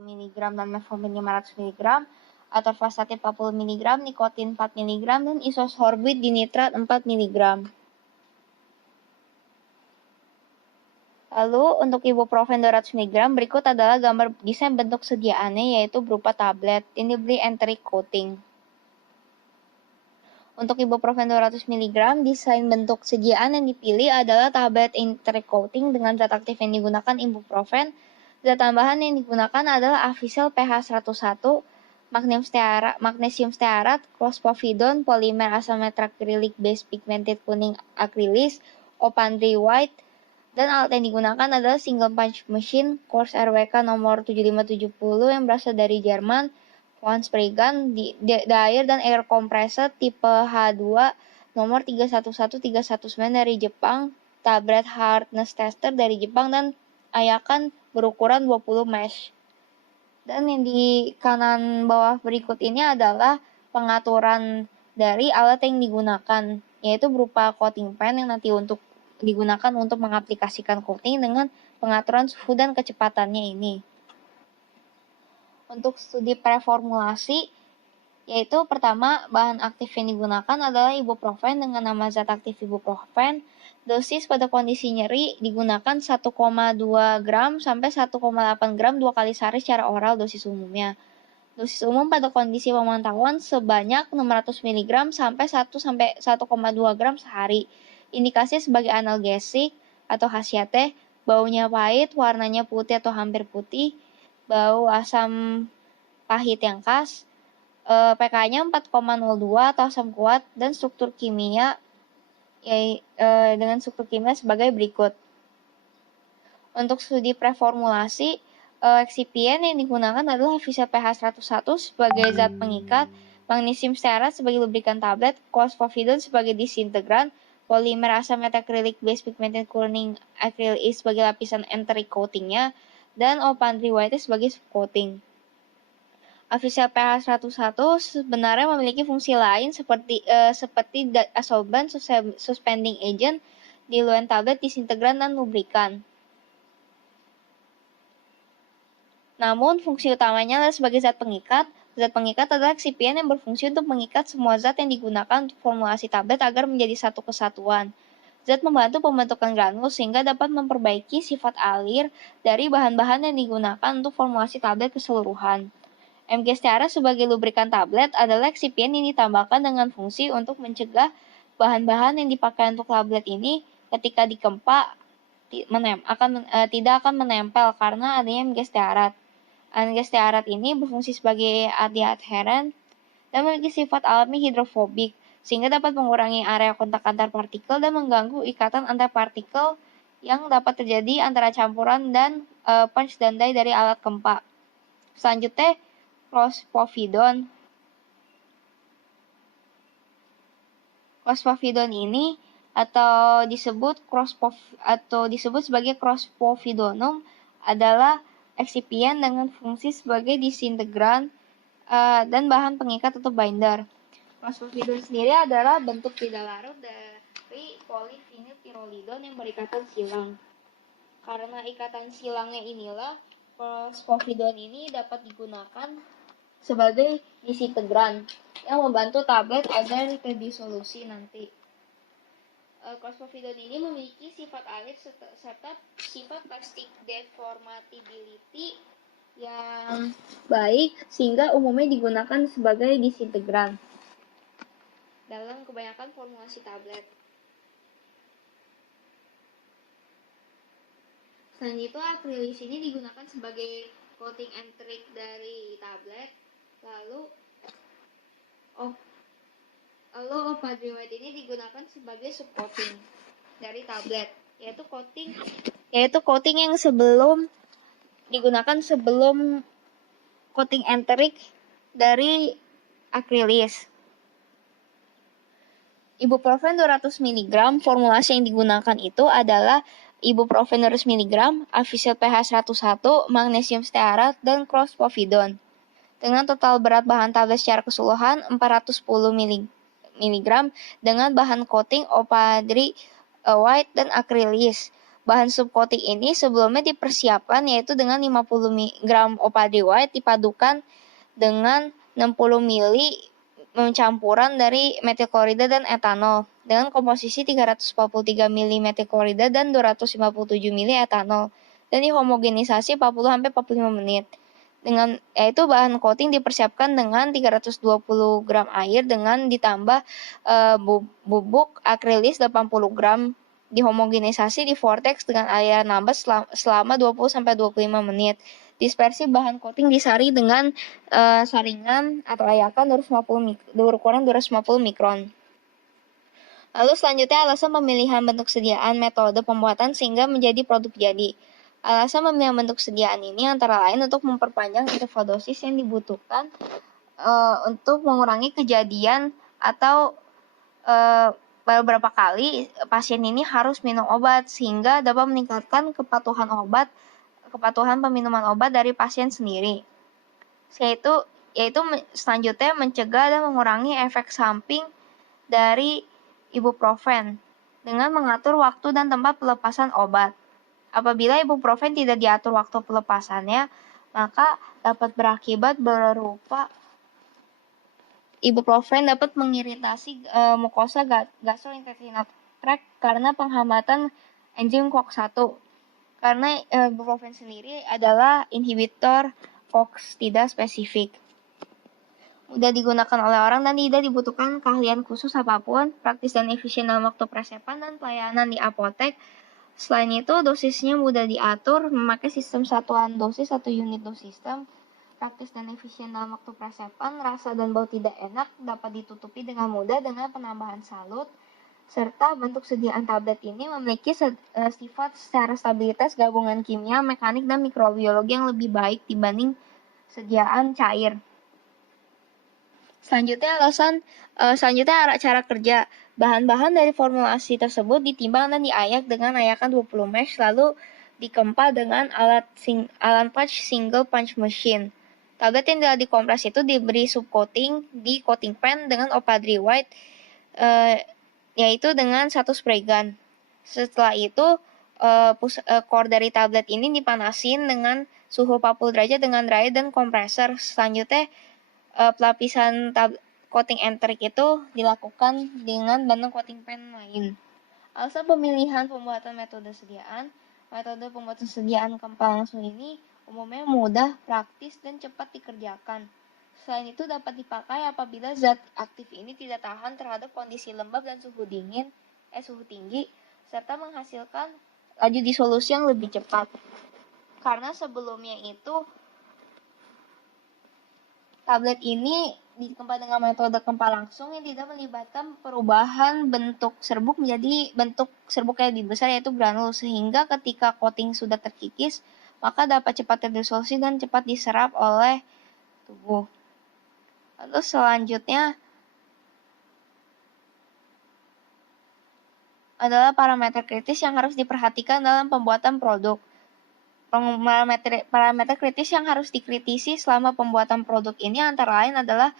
mg dan metformin 500 mg, atorvastatin 40 mg, nikotin 4 mg, dan isosorbit dinitrat 4 mg. Lalu untuk ibuprofen 200 mg, berikut adalah gambar desain bentuk sediaannya, yaitu berupa tablet. Ini diberi enteric coating. Untuk ibuprofen 200 mg, desain bentuk sediaan yang dipilih adalah tablet enteric coating dengan zat aktif yang digunakan ibuprofen. Zat tambahan yang digunakan adalah Avicel pH 101, magnesium stearat, clospovidone, polimer asam metrakrilik base pigmented kuning akrilis, opandry white, dan alat yang digunakan adalah single punch machine Kors RWK nomor 7570 yang berasal dari Jerman, Von Spraygun, dryer dan air compressor tipe H2 nomor 311319 dari Jepang, tablet hardness tester dari Jepang, dan ayakan berukuran 20 mesh. Dan yang di kanan bawah berikut ini adalah pengaturan dari alat yang digunakan, yaitu berupa coating pen yang nanti digunakan untuk mengaplikasikan coating dengan pengaturan suhu dan kecepatannya ini. Untuk studi preformulasi, yaitu pertama, bahan aktif yang digunakan adalah ibuprofen dengan nama zat aktif ibuprofen. Dosis pada kondisi nyeri digunakan 1,2 gram sampai 1,8 gram 2 kali sehari secara oral dosis umumnya. Dosis umum pada kondisi pemantauan sebanyak 600 mg sampai 1,2 gram sehari. Indikasi sebagai analgesik atau khasiatnya, baunya pahit, warnanya putih atau hampir putih, bau asam pahit yang khas, pK-nya 4,02 atau asam kuat, dan struktur kimia dengan struktur kimia sebagai berikut. Untuk studi preformulasi, eksipien yang digunakan adalah Avicel pH 101 sebagai zat pengikat, magnesium stearat sebagai lubrikan tablet, clospovidone sebagai disintegran, polimer asam metakrilik base pigmented kuning akrilis sebagai lapisan enteric coatingnya, dan opandry white sebagai subcoating. Avicel pH 101 sebenarnya memiliki fungsi lain seperti adsorbent, suspending agent, diluent tablet, disintegran, dan lubrikan. Namun, fungsi utamanya adalah sebagai zat pengikat. Zat pengikat adalah eksipien yang berfungsi untuk mengikat semua zat yang digunakan untuk formulasi tablet agar menjadi satu kesatuan. Zat membantu pembentukan granul sehingga dapat memperbaiki sifat alir dari bahan-bahan yang digunakan untuk formulasi tablet keseluruhan. Mg stearat sebagai lubrikan tablet adalah eksipien yang ditambahkan dengan fungsi untuk mencegah bahan-bahan yang dipakai untuk tablet ini ketika dikempa tidak akan menempel karena adanya Mg stearat. Mg stearat ini berfungsi sebagai anti-adherent dan memiliki sifat alami hidrofobik sehingga dapat mengurangi area kontak antar partikel dan mengganggu ikatan antar partikel yang dapat terjadi antara campuran dan punch dan die dari alat kempa. Selanjutnya, clospovidone. Clospovidone ini atau disebut sebagai clospovidonum adalah eksipien dengan fungsi sebagai disintegran dan bahan pengikat atau binder. Clospovidone sendiri adalah bentuk tidak larut dari polyphenylpyrrolidone yang berikatan silang. Karena ikatan silangnya inilah, clospovidone ini dapat digunakan sebagai disintegran yang membantu tablet agar terdisolusi nanti. Clospovidone ini memiliki sifat alir serta sifat plastic deformability yang baik sehingga umumnya digunakan sebagai disintegran dalam kebanyakan formulasi tablet. Selain itu, akrilis ini digunakan sebagai coating enteric dari tablet. Lalu opandry white ini digunakan sebagai subcoating dari tablet, yaitu coating yang digunakan sebelum coating enteric dari akrilis. Ibuprofen 200 mg, formulasi yang digunakan itu adalah ibuprofen 200 mg, Avicel pH 101, magnesium stearat, dan clospovidone. Dengan total berat bahan tablet secara keseluruhan 410 mg dengan bahan coating opandry white dan akrilis. Bahan subcoating ini sebelumnya dipersiapkan yaitu dengan 50 gram Opal White dipadukan dengan 60 ml campuran dari metil klorida dan etanol dengan komposisi 343 ml metil klorida dan 257 ml etanol dan dihomogenisasi 40-45 menit. Dengan yaitu bahan coating dipersiapkan dengan 320 gram air dengan ditambah bubuk akrilis 80 gram dihomogenisasi di vortex dengan aliran nambas selama 20-25 menit. Dispersi bahan coating disari dengan saringan atau ayakan berukuran 250 mikron. Lalu selanjutnya alasan pemilihan bentuk sediaan metode pembuatan sehingga menjadi produk jadi. Alasan pemilihan bentuk sediaan ini antara lain untuk memperpanjang interval dosis yang dibutuhkan untuk mengurangi kejadian atau beberapa kali pasien ini harus minum obat sehingga dapat meningkatkan kepatuhan peminuman obat dari pasien sendiri. Yaitu selanjutnya mencegah dan mengurangi efek samping dari ibuprofen dengan mengatur waktu dan tempat pelepasan obat. Apabila ibuprofen tidak diatur waktu pelepasannya, maka dapat berakibat berupa ibuprofen dapat mengiritasi mukosa gastrointestinal tract karena penghambatan enzim COX-1. Karena ibuprofen sendiri adalah inhibitor COX tidak spesifik. Mudah digunakan oleh orang dan tidak dibutuhkan keahlian khusus apapun, praktis dan efisien dalam waktu presepan dan pelayanan di apotek. Selain itu, dosisnya mudah diatur, memakai sistem satuan dosis atau unit dose system, praktis dan efisien dalam waktu presepan, rasa dan bau tidak enak, dapat ditutupi dengan mudah dengan penambahan salut, serta bentuk sediaan tablet ini memiliki sifat secara stabilitas gabungan kimia, mekanik, dan mikrobiologi yang lebih baik dibanding sediaan cair. Selanjutnya cara kerja. Bahan-bahan dari formulasi tersebut ditimbang dan diayak dengan ayakan 20 mesh lalu dikempa dengan alat punch single punch machine. Tablet yang telah dikompres itu diberi subcoating di coating pen dengan Opal White yaitu dengan 1 spray gun. Setelah itu core dari tablet ini dipanasin dengan suhu 40 derajat dengan dryer dan kompresor. Selanjutnya pelapisan coating enterik itu dilakukan dengan bahan coating pen lain. Alasan pemilihan pembuatan metode pembuatan sediaan kempal langsung ini umumnya mudah, praktis, dan cepat dikerjakan. Selain itu dapat dipakai apabila zat aktif ini tidak tahan terhadap kondisi lembab dan suhu tinggi, serta menghasilkan laju disolusi yang lebih cepat. Karena sebelumnya itu tablet ini dikempa dengan metode kempa langsung yang tidak melibatkan perubahan bentuk serbuk menjadi bentuk serbuk yang lebih besar yaitu granul, sehingga ketika coating sudah terkikis maka dapat cepat terdisolusi dan cepat diserap oleh tubuh. Lalu selanjutnya adalah parameter kritis yang harus diperhatikan dalam pembuatan produk. Parameter kritis yang harus dikritisi selama pembuatan produk ini antara lain adalah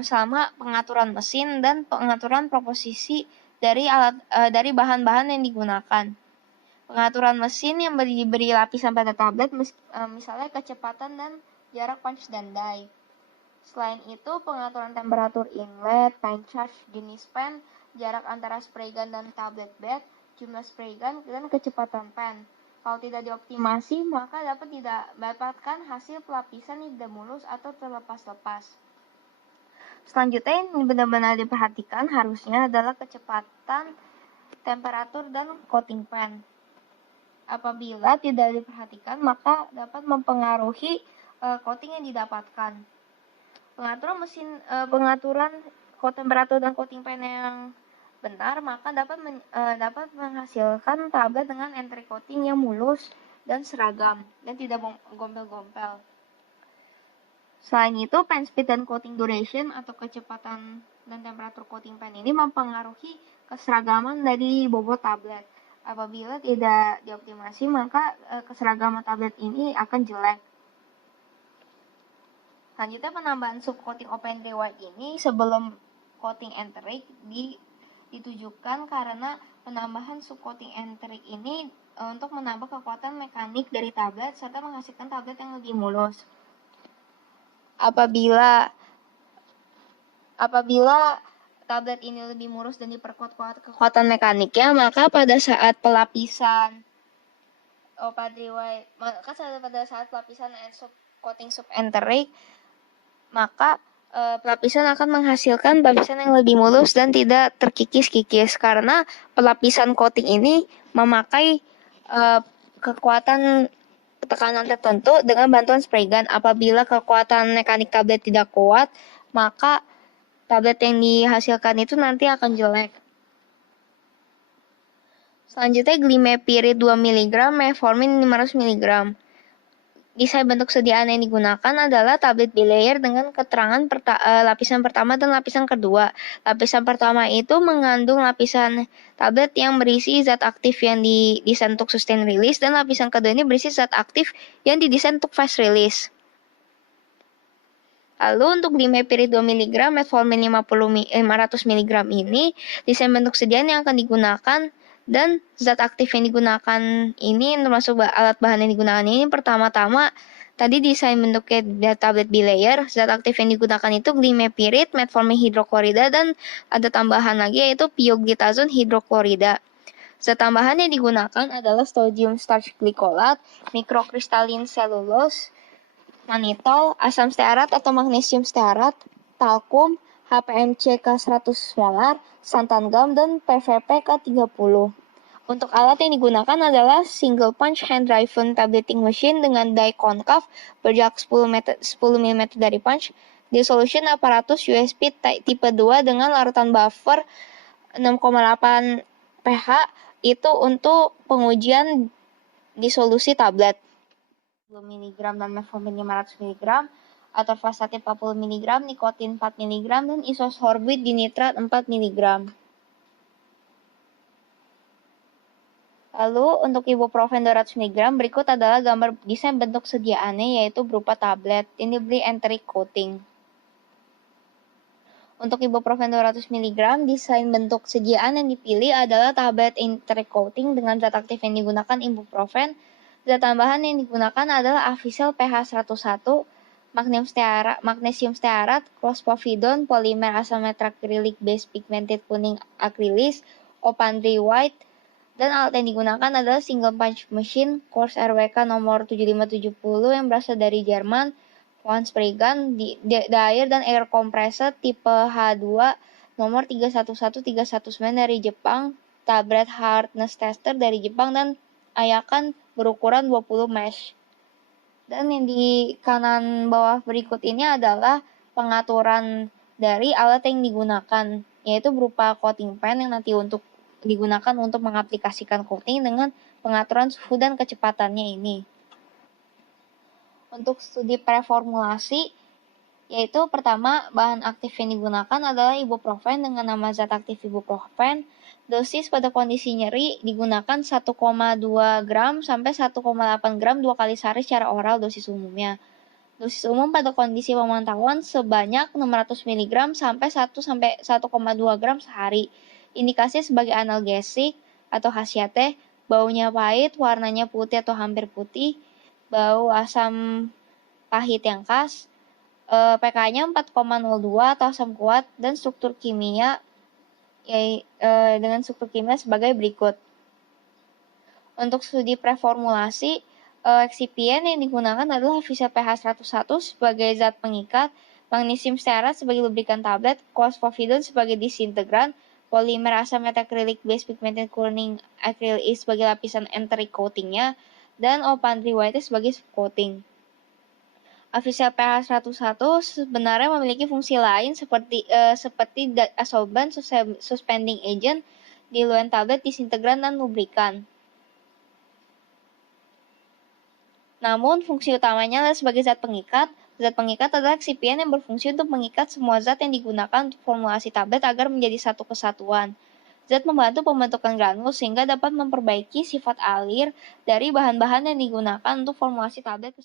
selama pengaturan mesin dan pengaturan proposisi dari bahan-bahan yang digunakan. Pengaturan mesin yang diberi lapisan pada tablet, misalnya kecepatan dan jarak punch dan dive. Selain itu, pengaturan temperatur inlet, pen charge, jenis pen, jarak antara spray gun dan tablet bed, jumlah spray gun, dan kecepatan pen. Kalau tidak dioptimasi, maka dapat tidak mendapatkan hasil pelapisan yang tidak mulus atau terlepas-lepas. Selanjutnya yang benar-benar diperhatikan harusnya adalah kecepatan, temperatur, dan coating pen. Apabila tidak diperhatikan, maka dapat mempengaruhi coating yang didapatkan. Pengaturan temperatur dan coating pen yang benar, maka dapat menghasilkan tablet dengan entry coating yang mulus dan seragam dan tidak gompel-gompel. Selain itu, pen speed dan coating duration atau kecepatan dan temperatur coating pen ini mempengaruhi keseragaman dari bobot tablet. Apabila tidak dioptimasi, maka keseragaman tablet ini akan jelek. Selanjutnya, penambahan subcoating Opal White ini sebelum coating enterik ditujukan karena penambahan subcoating enterik ini untuk menambah kekuatan mekanik dari tablet serta menghasilkan tablet yang lebih mulus. Apabila tablet ini lebih mulus dan diperkuat kekuatan mekaniknya, maka pada saat pelapisan coating subenteric, maka pelapisan akan menghasilkan lapisan yang lebih mulus dan tidak terkikis-kikis karena pelapisan coating ini memakai kekuatan tekanan tertentu dengan bantuan spray gun. Apabila kekuatan mekanik tablet tidak kuat, maka tablet yang dihasilkan itu nanti akan jelek. Selanjutnya Glimepirid 2 mg, Metformin 500 mg. Desain bentuk sediaan yang digunakan adalah tablet bilayer dengan keterangan lapisan pertama dan lapisan kedua. Lapisan pertama itu mengandung lapisan tablet yang berisi zat aktif yang didesain untuk sustain release, dan lapisan kedua ini berisi zat aktif yang didesain untuk fast release. Lalu untuk Glimepirid 2 mg, Metformin 500 mg ini desain bentuk sediaan yang akan digunakan dan zat aktif yang digunakan ini, termasuk alat bahan yang digunakan ini, pertama-tama tadi desain bentuknya tablet bilayer. Zat aktif yang digunakan itu Glimepirid, Metformin hidroklorida, dan ada tambahan lagi yaitu pioglitazone hidroklorida. Zat tambahan yang digunakan adalah sodium starch glycolate, mikrokristalin selulose, manitol, asam stearat atau magnesium stearat, talkum, HPMC K100 molar, santan gum, dan PVP K30. Untuk alat yang digunakan adalah single punch hand driven tableting machine dengan die konkav berjarak 10 mm dari punch, dissolution aparatus USB tipe 2 dengan larutan buffer 6,8 pH, itu untuk pengujian disolusi tablet. 10 mg dan metformin 500 mg, atorvastatin 40 mg, nikotin 4 mg, dan isosorbit dinitrat 4 mg. Lalu untuk ibuprofen 200 mg, berikut adalah gambar desain bentuk sediaannya, yaitu berupa tablet. Ini diberi enteric coating. Untuk ibuprofen 200 mg, desain bentuk sediaan yang dipilih adalah tablet enteric coating dengan zat aktif yang digunakan ibuprofen. Zat tambahan yang digunakan adalah Avicel pH 101, magnesium stearat, clospovidone, polimer asam metrakrilik base pigmented kuning akrilis, opandry white, dan alat yang digunakan adalah single punch machine Kors RWK nomor 7570 yang berasal dari Jerman, one spray gun, dryer dan air compressor tipe H2 nomor 311319 dari Jepang, tablet hardness tester dari Jepang, dan ayakan berukuran 20 mesh. Dan yang di kanan bawah berikut ini adalah pengaturan dari alat yang digunakan, yaitu berupa coating pen yang nanti digunakan untuk mengaplikasikan coating dengan pengaturan suhu dan kecepatannya ini. Untuk studi preformulasi, yaitu pertama, bahan aktif yang digunakan adalah ibuprofen dengan nama zat aktif ibuprofen. Dosis pada kondisi nyeri digunakan 1,2 gram sampai 1,8 gram 2 kali sehari secara oral dosis umumnya. Dosis umum pada kondisi pemantauan sebanyak 600 mg sampai 1,2 gram sehari. Indikasi sebagai analgesik atau khasiatnya, baunya pahit, warnanya putih atau hampir putih, bau asam pahit yang khas, pK-nya 4,02 atau asam kuat, dan struktur kimia dengan struktur kimia sebagai berikut. Untuk studi preformulasi, excipient yang digunakan adalah Avicel pH 101 sebagai zat pengikat, magnesium stearat sebagai lubrikan tablet, clospovidone sebagai disintegran, polimer asam metacrylic base pigmented kuning acrylic sebagai lapisan enteric coatingnya, dan opandry white sebagai coating. Avicel pH 101 sebenarnya memiliki fungsi lain seperti adsorbent, suspending agent, diluent tablet, disintegran, dan lubrikan. Namun, fungsi utamanya adalah sebagai zat pengikat. Zat pengikat adalah excipient yang berfungsi untuk mengikat semua zat yang digunakan untuk formulasi tablet agar menjadi satu kesatuan. Zat membantu pembentukan granul sehingga dapat memperbaiki sifat alir dari bahan-bahan yang digunakan untuk formulasi tablet.